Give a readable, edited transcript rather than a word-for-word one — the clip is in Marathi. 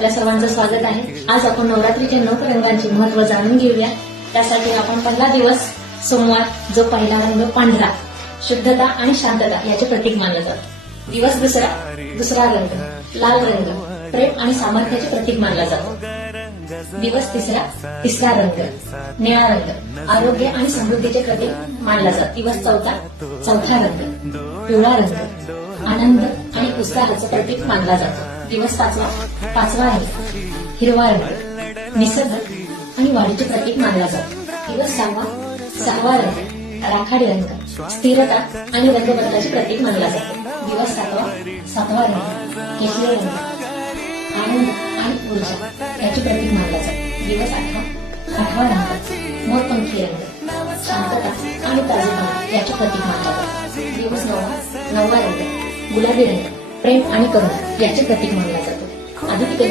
आपल्या सर्वांचं स्वागत आहे। आज आपण नवरात्रीच्या 9 रंगांचे महत्त्व जाणून घेऊया। त्यासाठी आपण पहिला दिवस सोमवार, जो पहिला रंग पांढरा, शुद्धता आणि शांतता याचे प्रतीक मानला जातो। दिवस दुसरा रंग लाल रंग, प्रेम आणि सामर्थ्याचे प्रतीक मानला जातो। दिवस तिसरा रंग निळा रंग, आरोग्य आणि समृद्धीचे प्रतीक मानला जातो। दिवस चौथा रंग पिवळा रंग, आनंद आणि उत्साहाचे प्रतीक मानला जातो। दिवस पाचवा रंग हिरवा रंग, निसर्ग आणि वाढीचे प्रतीक मानला जातो। दिवस सहावा रंग राखाडी रंग, स्थिरता आणि रंगबदलाचे प्रतीक मानला जातो। दिवस सातवा रंग केशरी रंग, आनंद आणि ऊर्जा याचे प्रतीक मानला जातो। दिवस आठवा रंग मोरपंखी रंग, शांतता आणि ताजेपणा याचे प्रतीक मानला जातो। दिवस नववा रंग गुलाबी रंग, प्रेम आणि करुणा याचे प्रतीक मानला जातो। आदित्य